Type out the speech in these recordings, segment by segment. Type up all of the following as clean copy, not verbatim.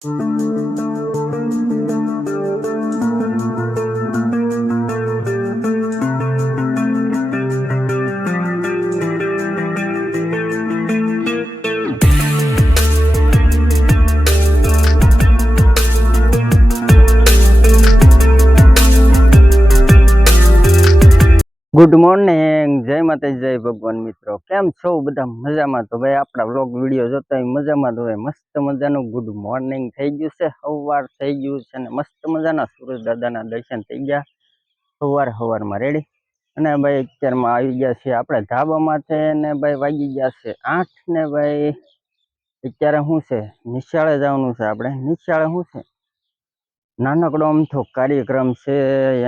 Good morning, જય માતાજી, જય ભગવાન મિત્રો. કેમ છો બધા? મજામાં? તો ભાઈ આપણા વ્લોગ વિડીયો જોતા હોય મજામાં તો ભાઈ મસ્ત મજાનું ગુડ મોર્નિંગ થઈ ગયું છે, સવાર થઈ ગયું છે ને મસ્ત મજાના સૂરજ દાદાના દર્શન થઈ ગયા સવારમાં રેડી. અને ભાઈ અત્યારમાં આવી ગયા છે આપણે ધાબામાં છે ને ભાઈ વાગી ગયા છે 8 ને ભાઈ અત્યારે શું છે નિશાળે જવાનું છે. આપણે નિશાળે શું છે નાનકડો અમથો કાર્યક્રમ છે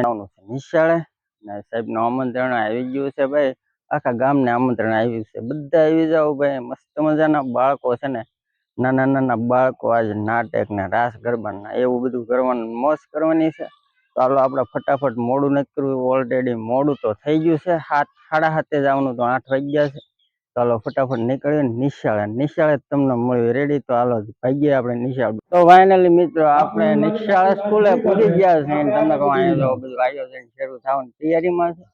એનું છે નિશાળે. સાહેબનું આમંત્રણ આવી ગયું છે ભાઈ, આખા ગામને આમંત્રણ આવ્યું છે. બધા આવી જાઓ ભાઈ. મસ્ત મજાના બાળકો છે ને, નાના નાના બાળકો આજે નાટક ને રાસ ગરબા એવું બધું કરવાનું, મોજ કરવાની છે. તો હાલો આપણે ફટાફટ, મોડું નથી કરવું. ઓલરેડી મોડું તો થઈ ગયું છે, 7:30 જવાનું તો 8 વાગ્યા છે. તો હાલો ફટાફટ નીકળીએ નિશાળે તમને મળ્યું રેડી. તો હાલો ભાગીએ આપણે નિશાળ. તો ફાઇનલી મિત્રો આપણે નિશાળ સ્કૂલે પૂરી ગયા છે. તમને કહું અહીંયા બધું આયોજન શરૂ થવાની તૈયારીમાં છે.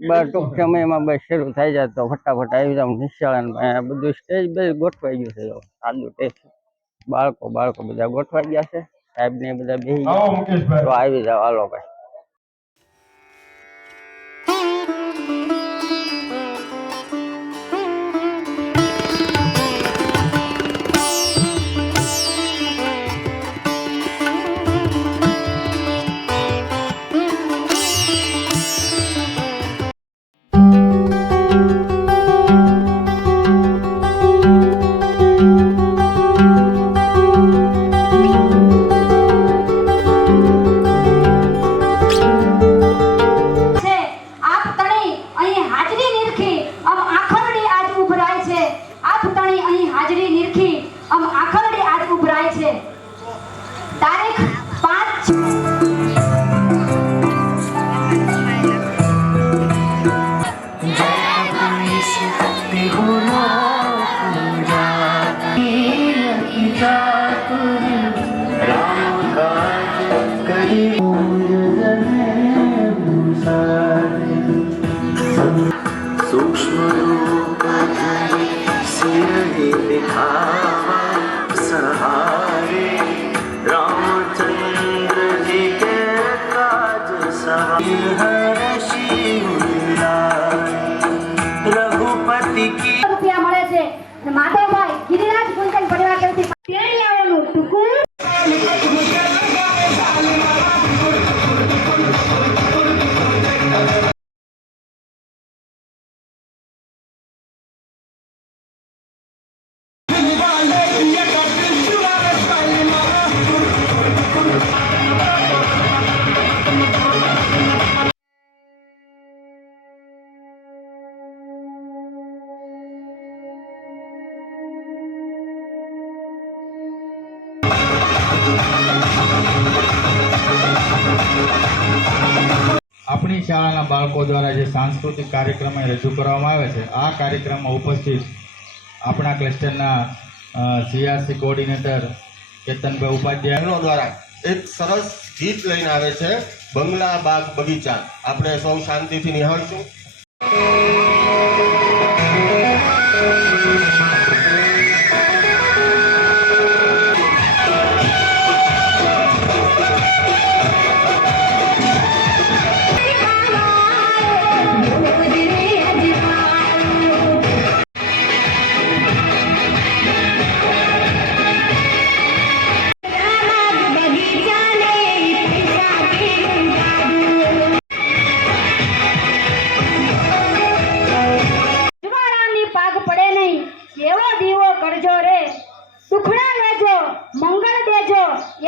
બસ ટૂંક સમયમાં બસ શરૂ થઈ જાય તો ફટાફટ આવી જાવ નિશાળે. બધું સ્ટેજ બેજ ગોઠવાઈ ગયું છે. સાદું ટેસ્ટ બાળકો બધા ગોઠવાઈ ગયા છે. સાહેબ ને બધા બેસી ગયા. તો આવી જાવ હાલો ભાઈ. રઘુપતિ કી રૂપિયા મળે છે. માધવભાઈ ગિરિરાજ ગુંજન પરિવાર તરફથી તેડી આવવાનું ટુકું. આપણી શાળાના બાળકો દ્વારા જે સાંસ્કૃતિક કાર્યક્રમ રજૂ કરવામાં આવે છે, આ કાર્યક્રમમાં ઉપસ્થિત આપણા ક્લસ્ટરના સીઆરસી કોઓર્ડિનેટર કેતનભાઈ ઉપાધ્યાય દ્વારા એક સરસ ગીત લઈને આવે છે, બંગલા બાગ બગીચા. આપણે સૌ શાંતિથી નિહાળશું.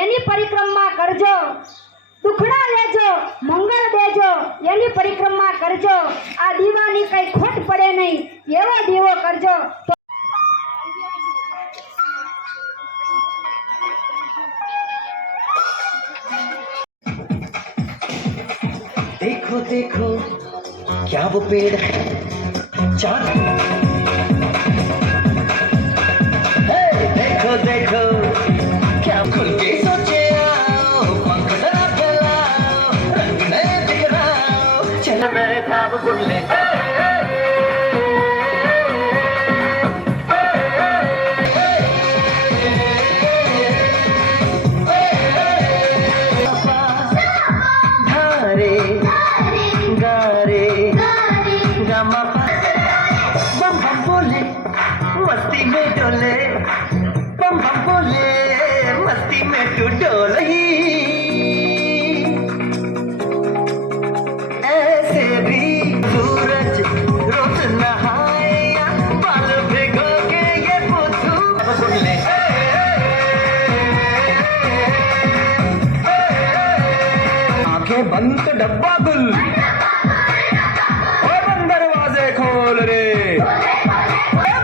એની પરિક્રમા કરજો. દુખડા લેજો, મંગળ દેજો, એની પરિક્રમા કરજો. આ દીવાની કઈ ખોટ પડે નહીં એવો દીવો કરજો. देखो देखो क्या वो पेड़ है देखो देखो में तू डोल ही ऐसे भी सूरज रोज नहाए या बाल भिगो के ये पूछू अब सुन ले आंखें बंद तो डब्बा गुल और बंद दरवाजे खोल रे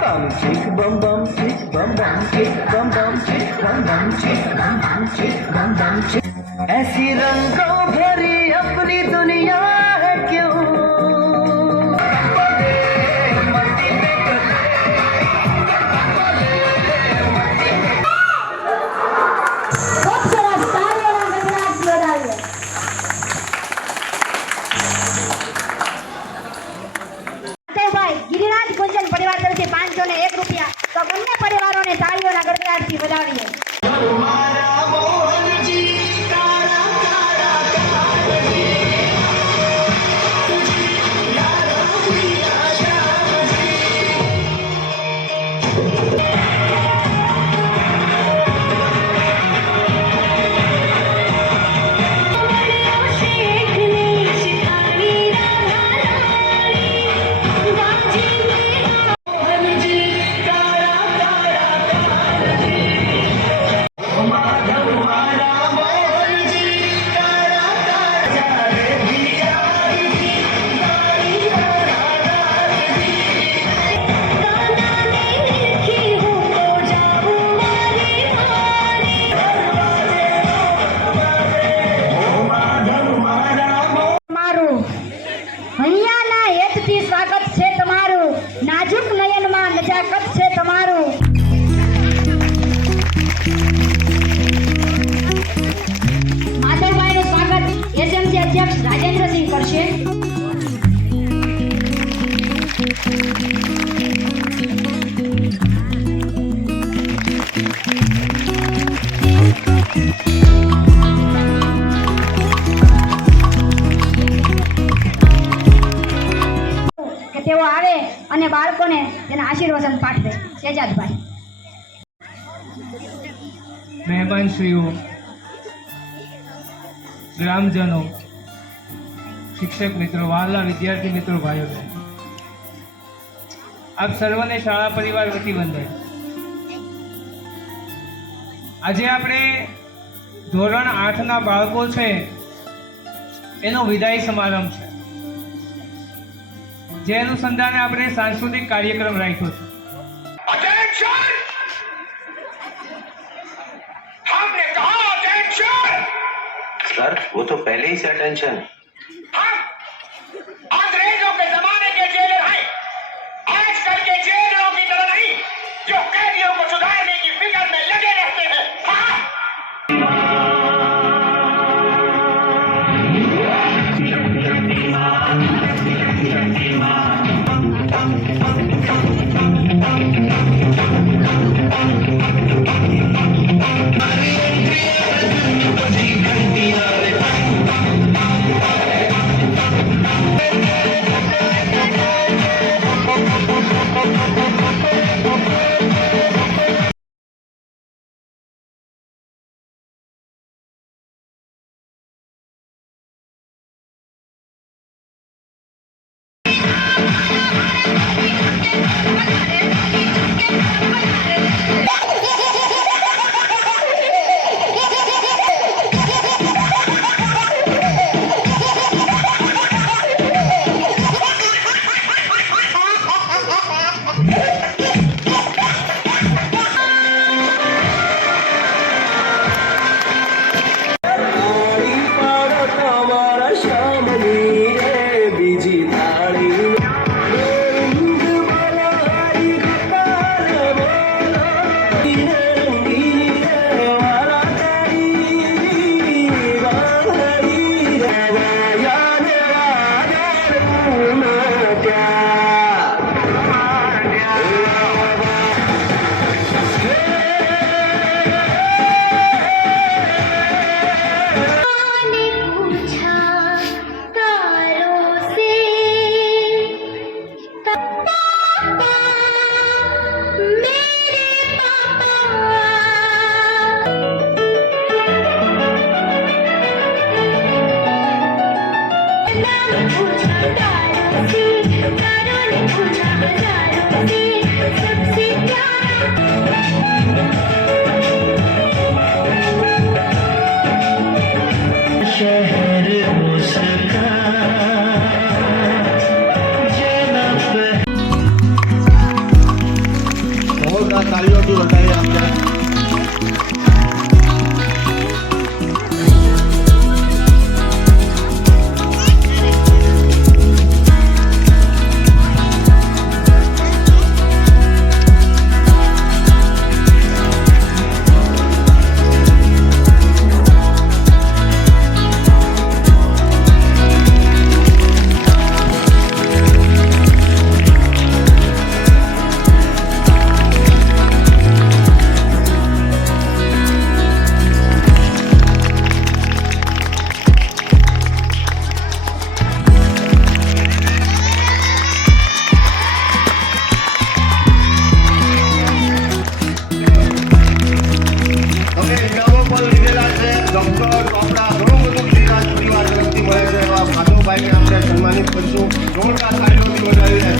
बम चिक बम बम चिक बम बम चिक बम बम चिक बम बम चिक बम बम चिक बम बम चिक ऐसी रंगों भरी अपनी दुनिया है क्यों ખૂબ સરસ તાળીઓના ગણગણાટ જોડાવીએ. માધવભાઈ ગિરિરાજ ગુંજન પરિવાર તરફથી 501 રૂપિયા. તો બંને પરિવારોને તાળીઓના ગણગણાટથી વધાવીએ. તમારું હૈયાના હેતથી સ્વાગત છે તમારું. નાજુક નયનમાં નજાકત છે તમારું. માધવભાઈનું સ્વાગત એસએમસી અધ્યક્ષ રાજેન્દ્રસિંહ કરશે. કે તેઓ આવે અને બાળકોને તેના આશીર્વચન પાઠવે. શેજાદભાઈ. મહેમાનશ્રીઓ, ગ્રામજનો, શિક્ષક મિત્રો, વહાલા વિદ્યાર્થી મિત્રો, ભાઈઓ બહેનો, આપ સર્વને શાળા પરિવાર વતી વંદન. આજે આપણે ધોરણ 8ના બાળકો છે એનો વિદાય સમારંભ છે, જે અનુસંધાને આપણે સાંસ્કૃતિક કાર્યક્રમ રાખ્યો છે. सर वो तो पहले ही से अटेंशन अंग्रेजों के जमाने के जेलर हैं, आजकल के जेलरों की तरह नहीं जो कैदियों को सुधारने की फिक्र में लगे रहते हैं. हाँ? घंटिया सितारों से तारों ने पूछा हजारों से सबसे प्यारा शहर उसका जन्नत જોરદાર તાળીઓથી વધાવીએ આપણે. તમે ઇનામો પણ લીધેલા છે. ડૉક્ટર, ચોપડા, ઘણું બધું શ્રીનાથ પરિવાર તરફથી મળે છે. એવા માધવભાઈને આપણે સન્માનિત કરીશું. જોરદાર તાળીઓથી વધાવીએ.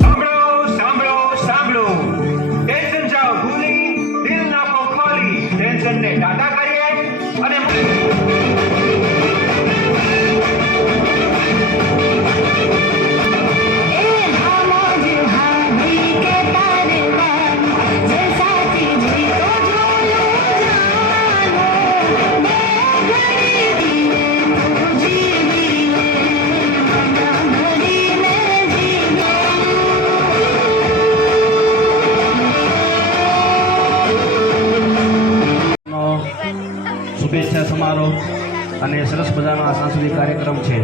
સાંભળો સાંભળો સાંભળો ટેન્શન જાઓ ભૂલી દિલ નાખો ખોલી ટેન્શનને ટાટા કરીએ અને શુભેચ્છા સમારોહ અને સરસ મજાનો આ સાંસ્કૃતિક કાર્યક્રમ છે.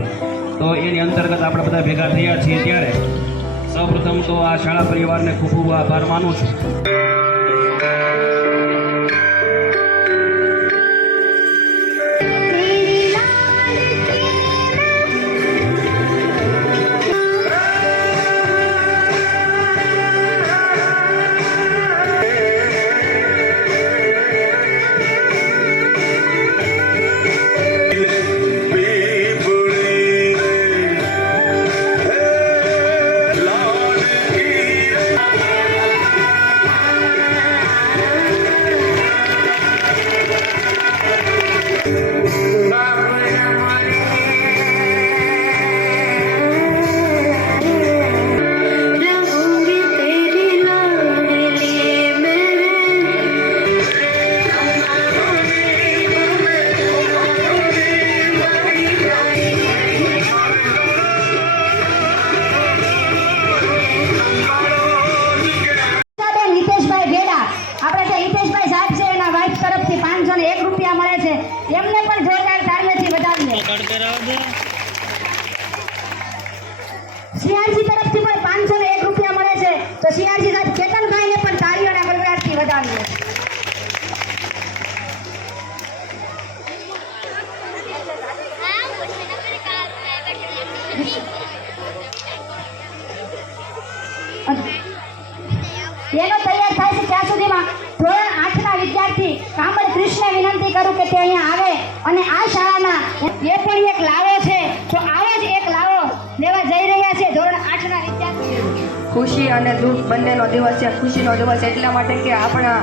તો એની અંતર્ગત આપણે બધા ભેગા થયા છીએ ત્યારે સૌપ્રથમ તો આ શાળા પરિવારને ખૂબ ખૂબ આભાર માનું છું. એમને પણ જોરદાર તાળીઓથી વધાવીએ. સિંહાજી તરફથી પણ 501 રૂપિયા મળે છે તો સિંહાજી સાહેબ કેતનભાઈને પણ તાળીઓના ગડગડાટથી વધાવીએ. એનો તૈયાર થાય છે ત્યાં સુધીમાં ધોરણ 8ના વિદ્યાર્થી કામળ કૃષ્ણ વિનંતી કરું કે તે અહીંયા આવે અને આ શાળાના એ પણ એક લાવો છે તો આવો જ એક લાવો લેવા જઈ રહ્યા છે ધોરણ 8ના વિદ્યાર્થી. ખુશી અને દુઃખ બંનેનો દિવસ છે. ખુશીનો દિવસ એટલા માટે કે આપણા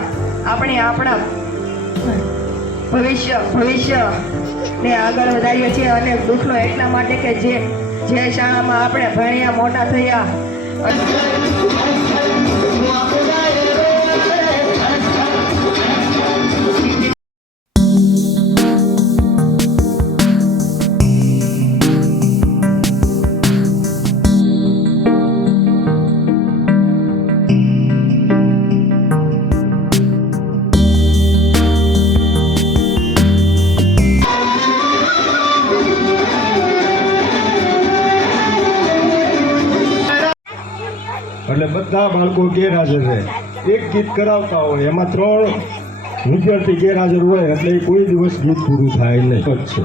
ભવિષ્યને આગળ વધારીએ છીએ અને દુઃખનો એટલા માટે કે જે શાળામાં આપણે ભણ્યા મોટા થયા એટલે બધા બાળકો ગેરહાજર રહે. એક ગીત કરાવતા હોય એમાં 3 વિદ્યાર્થી ગેરહાજર હોય એટલે કોઈ દિવસ ગીત પૂરું થાય નહીં. છે આ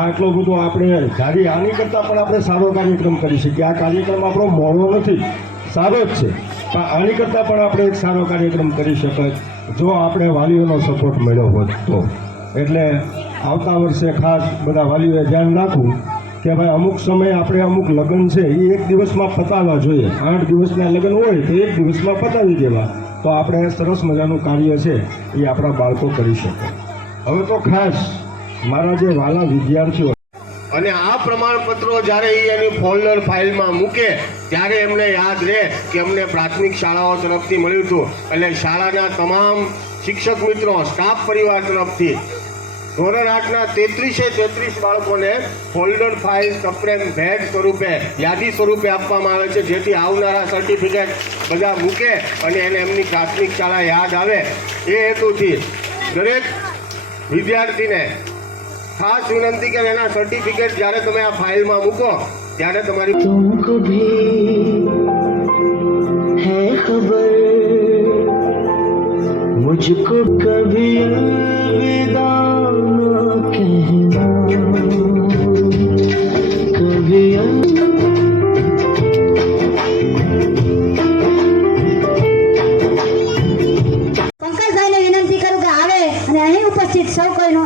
આટલો બધો આપણે જારી આની કરતાં પણ આપણે સારો કાર્યક્રમ કરી શકીએ. આ કાર્યક્રમ આપણો મોડો નથી, સારો જ છે, પણ આની કરતાં પણ આપણે એક સારો કાર્યક્રમ કરી શકાય જો આપણે વાલીઓનો સપોર્ટ મળ્યો હોત તો. એટલે આવતા વર્ષે ખાસ બધા વાલીઓએ ધ્યાન રાખવું કે ભાઈ અમુક સમયે આપણે અમુક લગ્ન છે એ એક દિવસમાં પતાવવા જોઈએ. 8 દિવસના લગ્ન હોય તો એક દિવસમાં પતાવી દેવા, તો આપણે સરસ મજાનું કાર્ય છે એ આપણા બાળકો કરી શકે. હવે તો ખાસ મારા જે વાલા વિદ્યાર્થીઓ અને આ પ્રમાણપત્રો જ્યારે એ એની ફોલ્ડર ફાઇલમાં મૂકે ત્યારે એમને યાદ રહે કે અમને પ્રાથમિક શાળાઓ તરફથી મળ્યું હતું. એટલે શાળાના તમામ શિક્ષક મિત્રો, સ્ટાફ પરિવાર તરફથી ધોરણ 8ના 33 બાળકોને ફોલ્ડર ફાઇલ સપ્રેમ ભેટ સ્વરૂપે, યાદી સ્વરૂપે આપવામાં આવે છે, જેથી આવનારા સર્ટિફિકેટ બધા મૂકે અને એને એમની પ્રાથમિક શાળા યાદ આવે. એ હેતુથી દરેક વિદ્યાર્થીને ખાસ વિનંતી કે એના સર્ટિફિકેટ જ્યારે તમે આ ફાઇલમાં મૂકો ત્યારે તમારી तुमको भी है खबर मुझको कभी अलविदा न कहना कभी પંકજભાઈને વિનંતી કરું કે આવે અને અહીં ઉપસ્થિત સૌ કોઈનો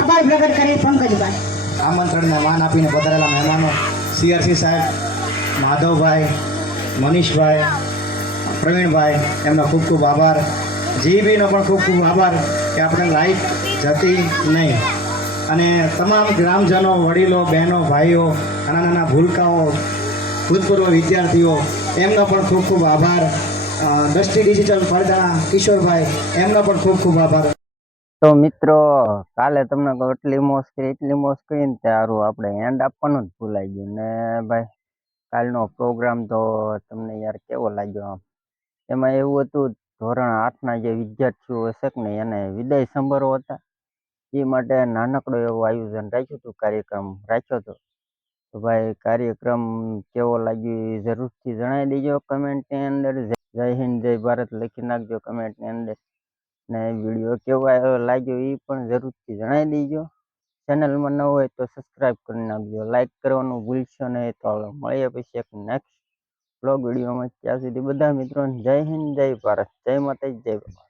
આભાર પ્રગટ કરે. પંકજભાઈ. આમંત્રણને માન આપીને પધારેલા મહેમાનો CRC સાહેબ, માધવભાઈ, મનીષભાઈ, પ્રવીણભાઈ, એમનો ખૂબ ખૂબ આભાર. જીબીનો પણ ખૂબ ખૂબ આભાર કે આપણે લાઈટ જતી નહીં. અને તમામ ગ્રામજનો, વડીલો, બહેનો, ભાઈઓ, નાના નાના ભૂલકાઓ, ભૂતપૂર્વ વિદ્યાર્થીઓ, એમનો પણ ખૂબ ખૂબ આભાર. દ્રષ્ટિ ડિજિટલ પડદાણા કિશોરભાઈ, એમનો પણ ખૂબ ખૂબ આભાર. તો મિત્રો, કાલે તમને કહું એટલી મોજ કરીને તારું આપણે એન્ડ આપવાનું જ ભૂલાઈ ગયું ને ભાઈ. કાલનો પ્રોગ્રામ તો તમને યાર કેવો લાગ્યો? આમ એમાં એવું હતું, ધોરણ 8ના જે વિદ્યાર્થીઓ હશે કે ને એને વિદાય સમારોહ હતા, એ માટે નાનકડો એવું આયોજન રાખ્યું હતું, કાર્યક્રમ રાખ્યો હતો. તો ભાઈ કાર્યક્રમ કેવો લાગ્યો એ જરૂરથી જણાવી દેજો કમેન્ટની અંદર. જય હિન્દ, જય ભારત લખી નાખજો કમેન્ટની અંદર. ને વિડીયો કેવો લાગ્યો એ પણ જરૂરથી જણાવી દેજો. ચેનલમાં ન હોય તો સબસ્ક્રાઈબ કરી નાખજો, લાઈક કરવાનું ભૂલશો નહીં. તો મળીએ પછી એક નેક્સ્ટ બ્લોગ વિડીયોમાં. ત્યાં સુધી બધા મિત્રોને જય હિન્દ, જય ભારત, જય માતાજી, જય બાબા.